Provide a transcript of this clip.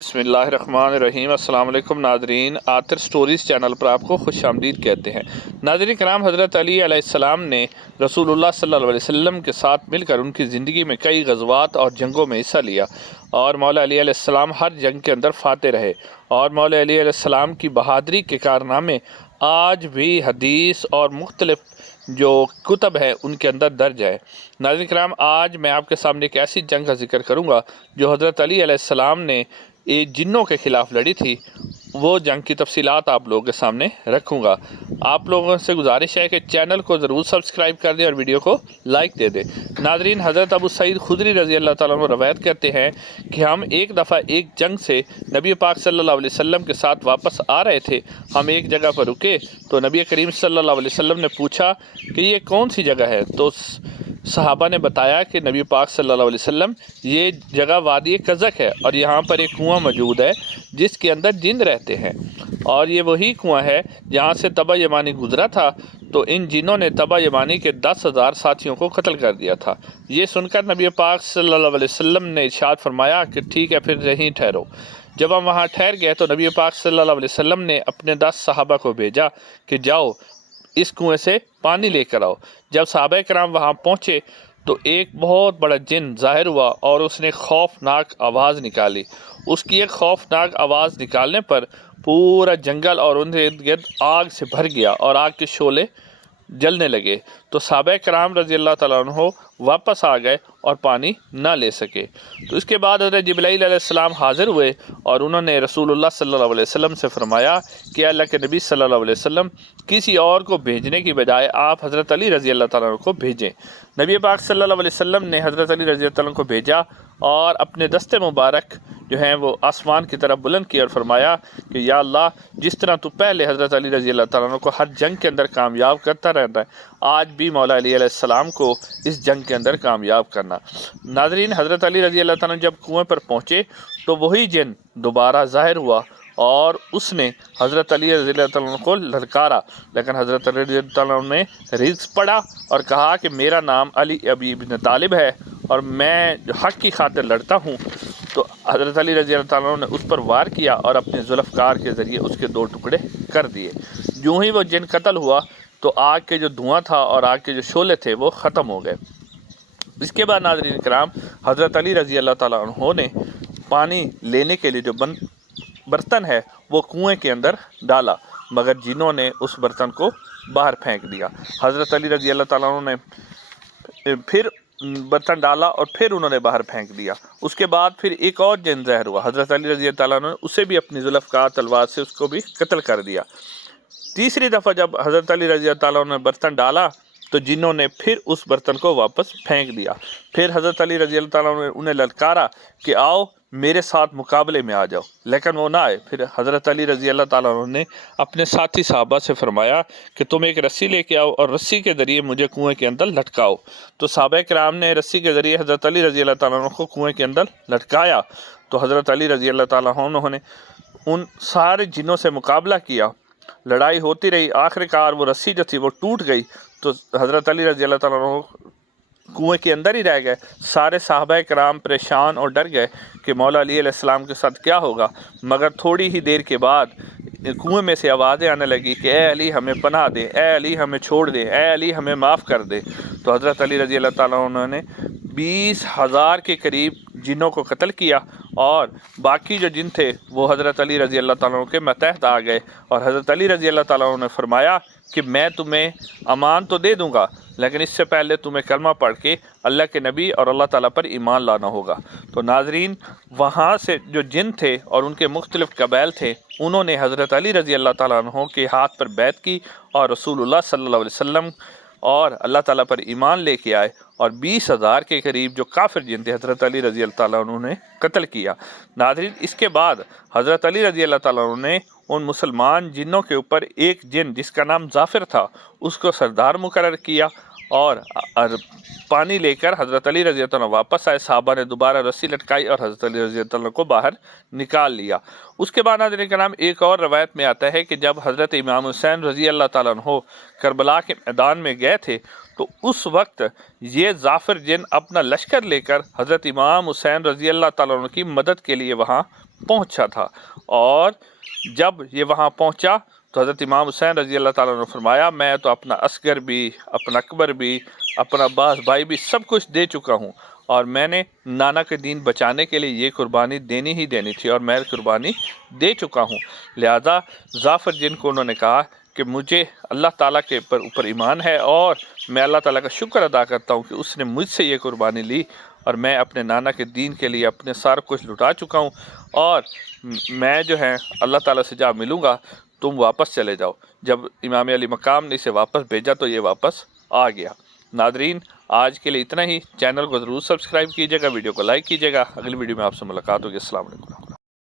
بسم اللہ الرحمن الرحیم۔ السلام علیکم ناظرین، آتر سٹوریز چینل پر آپ کو خوش آمدید کہتے ہیں۔ ناظرین کرام، حضرت علی علیہ السلام نے رسول اللہ صلی اللہ علیہ وسلم کے ساتھ مل کر ان کی زندگی میں کئی غزوات اور جنگوں میں حصہ لیا، اور مولا علی علیہ السلام ہر جنگ کے اندر فاتح رہے، اور مولا علی علیہ السلام کی بہادری کے کارنامے آج بھی حدیث اور مختلف جو کتب ہے ان کے اندر درج ہے۔ ناظرین کرام، آج میں آپ کے سامنے ایک ایسی جنگ کا ذکر کروں گا جو حضرت علی علیہ السلام نے جنوں کے خلاف لڑی تھی۔ وہ جنگ کی تفصیلات آپ لوگوں کے سامنے رکھوں گا۔ آپ لوگوں سے گزارش ہے کہ چینل کو ضرور سبسکرائب کر دیں اور ویڈیو کو لائک دے دیں۔ ناظرین، حضرت ابو سعید خدری رضی اللہ تعالیٰ عنہ روایت کرتے ہیں کہ ہم ایک دفعہ ایک جنگ سے نبی پاک صلی اللہ علیہ وسلم کے ساتھ واپس آ رہے تھے۔ ہم ایک جگہ پر رکے تو نبی کریم صلی اللہ علیہ وسلم نے پوچھا کہ یہ کون سی جگہ ہے؟ تو صحابہ نے بتایا کہ نبی پاک صلی اللہ علیہ وسلم، یہ جگہ وادی قزق ہے، اور یہاں پر ایک کنواں موجود ہے جس کے اندر جن رہتے ہیں، اور یہ وہی کنواں ہے جہاں سے تبع یمانی گزرا تھا، تو ان جنوں نے تبع یمانی کے 10,000 ساتھیوں کو قتل کر دیا تھا۔ یہ سن کر نبی پاک صلی اللہ علیہ وسلم نے ارشاد فرمایا کہ ٹھیک ہے، پھر یہیں ٹھہرو۔ جب ہم وہاں ٹھہر گئے تو نبی پاک صلی اللہ علیہ وسلم نے اپنے 10 صحابہ کو بھیجا کہ جاؤ اس کنویں سے پانی لے کر آؤ۔ جب صحابہ کرام وہاں پہنچے تو ایک بہت بڑا جن ظاہر ہوا اور اس نے خوفناک آواز نکالی۔ اس کی ایک خوفناک آواز نکالنے پر پورا جنگل اور ان کے ارد گرد آگ سے بھر گیا اور آگ کے شعلے جلنے لگے، تو صحابہ کرام رضی اللہ تعالیٰ عنہ واپس آ گئے اور پانی نہ لے سکے۔ تو اس کے بعد حضرت جبرائیل علیہ السلام حاضر ہوئے اور انہوں نے رسول اللہ صلی اللہ علیہ وسلم سے فرمایا کہ اللہ کے نبی صلی اللہ علیہ وسلم، کسی اور کو بھیجنے کی بجائے آپ حضرت علی رضی اللہ تعالیٰ عنہ کو بھیجیں۔ نبی پاک صلی اللہ علیہ وسلم نے حضرت علی رضی اللہ عنہ کو بھیجا اور اپنے دستے مبارک جو ہیں وہ آسمان کی طرف بلند کیا اور فرمایا کہ یا اللہ، جس طرح تو پہلے حضرت علی رضی اللہ تعالیٰ عنہ کو ہر جنگ کے اندر کامیاب کرتا رہتا ہے، آج بھی مولا علی علیہ السلام کو اس جنگ کے اندر کامیاب کرنا۔ ناظرین، حضرت علی رضی اللہ تعالیٰ عنہ جب کنویں پر پہنچے تو وہی جن دوبارہ ظاہر ہوا اور اس نے حضرت علی رضی اللہ تعالیٰ عنہ کو للکارا، لیکن حضرت علی رضی اللہ تعالیٰ عنہ نے رزق پڑھا اور کہا کہ میرا نام علی ابن طالب ہے اور میں جو حق کی خاطر لڑتا ہوں۔ تو حضرت علی رضی اللہ تعالیٰ عنہ نے اس پر وار کیا اور اپنے ذوالفقار کے ذریعے اس کے 2 ٹکڑے کر دیے۔ جو ہی وہ جن قتل ہوا تو آگ کے جو دھواں تھا اور آگ کے جو شعلے تھے وہ ختم ہو گئے۔ اس کے بعد ناظرین کرام، حضرت علی رضی اللہ تعالیٰ عنہ نے پانی لینے کے لیے جو برتن ہے وہ کنویں کے اندر ڈالا، مگر جنوں نے اس برتن کو باہر پھینک دیا۔ حضرت علی رضی اللہ تعالیٰ عنہ نے پھر برتن ڈالا اور پھر انہوں نے باہر پھینک دیا۔ اس کے بعد پھر ایک اور جن ظاہر ہوا، حضرت علی رضی اللہ تعالیٰ عنہ نے اسے بھی اپنی ذوالفقار تلوار سے اس کو بھی قتل کر دیا۔ تیسری دفعہ جب حضرت علی رضی اللہ تعالیٰ عنہ نے برتن ڈالا تو جنوں نے پھر اس برتن کو واپس پھینک دیا۔ پھر حضرت علی رضی اللہ تعالیٰ عنہ نے انہیں للکارا کہ آؤ میرے ساتھ مقابلے میں آ جاؤ، لیکن وہ نہ آئے۔ پھر حضرت علی رضی اللہ تعالیٰ عنہ نے اپنے ساتھی صحابہ سے فرمایا کہ تم ایک رسی لے کے آؤ اور رسی کے ذریعے مجھے کنویں کے اندر لٹکاؤ۔ تو صحابہ کرام نے رسی کے ذریعے حضرت علی رضی اللہ تعالیٰ عنہ کو کنویں کے اندر لٹکایا، تو حضرت علی رضی اللہ تعالیٰ عنہ نے ان سارے جنوں سے مقابلہ کیا۔ لڑائی ہوتی رہی، آخر کار وہ رسی جو تھی وہ ٹوٹ گئی، تو حضرت علی رضی اللہ تعالیٰ عنہ کنویں کے اندر ہی رہ گئے۔ سارے صحابہ کرام پریشان اور ڈر گئے کہ مولا علی علیہ السلام کے ساتھ کیا ہوگا، مگر تھوڑی ہی دیر کے بعد کنویں میں سے آوازیں آنے لگی کہ اے علی ہمیں پناہ دے، اے علی ہمیں چھوڑ دے، اے علی ہمیں معاف کر دے۔ تو حضرت علی رضی اللہ تعالیٰ عنہ نے 20,000 کے قریب جنوں کو قتل کیا، اور باقی جو جن تھے وہ حضرت علی رضی اللہ تعالیٰ عنہ کے ماتحت آ گئے، اور حضرت علی رضی اللہ تعالیٰ عنہ نے فرمایا کہ میں تمہیں امان تو دے دوں گا، لیکن اس سے پہلے تمہیں کلمہ پڑھ کے اللہ کے نبی اور اللہ تعالیٰ پر ایمان لانا ہوگا۔ تو ناظرین، وہاں سے جو جن تھے اور ان کے مختلف قبائل تھے، انہوں نے حضرت علی رضی اللہ تعالیٰ عنہ کے ہاتھ پر بیعت کی اور رسول اللہ صلی اللہ علیہ وسلم اور اللہ تعالیٰ پر ایمان لے کے آئے، اور 20,000 کے قریب جو کافر جن تھے حضرت علی رضی اللہ تعالیٰ عنہ نے قتل کیا۔ ناظرین، اس کے بعد حضرت علی رضی اللہ تعالیٰ عنہ نے ان مسلمان جنوں کے اوپر ایک جن جس کا نام ظافر تھا اس کو سردار مقرر کیا، اور پانی لے کر حضرت علی رضی اللہ عنہ واپس آئے۔ صحابہ نے دوبارہ رسی لٹکائی اور حضرت علی رضی اللہ عنہ کو باہر نکال لیا۔ اس کے بعد ناظرین کرام، ایک اور روایت میں آتا ہے کہ جب حضرت امام حسین رضی اللہ تعالیٰ عنہ کربلا کے میدان میں گئے تھے تو اس وقت یہ ظافر جن اپنا لشکر لے کر حضرت امام حسین رضی اللہ تعالیٰ عنہ کی مدد کے لیے وہاں پہنچا تھا، اور جب یہ وہاں پہنچا تو حضرت امام حسین رضی اللہ تعالیٰ نے فرمایا میں تو اپنا اصغر بھی، اپنا اکبر بھی، اپنا عباس بھائی بھی سب کچھ دے چکا ہوں، اور میں نے نانا کے دین بچانے کے لیے یہ قربانی دینی ہی دینی تھی، اور میں قربانی دے چکا ہوں۔ لہذا ظافر جن کو انہوں نے کہا کہ مجھے اللہ تعالیٰ کے اوپر ایمان ہے، اور میں اللہ تعالیٰ کا شکر ادا کرتا ہوں کہ اس نے مجھ سے یہ قربانی لی، اور میں اپنے نانا کے دین کے لیے اپنے سارا کچھ لٹا چکا ہوں، اور میں جو ہے اللہ تعالیٰ سے جا ملوں گا، تم واپس چلے جاؤ۔ جب امام علی مقام نے اسے واپس بھیجا تو یہ واپس آ گیا۔ ناظرین، آج کے لیے اتنا ہی۔ چینل کو ضرور سبسکرائب کیجیے گا، ویڈیو کو لائک کیجیے گا۔ اگلی ویڈیو میں آپ سے ملاقات ہوگی۔ السلام علیکم۔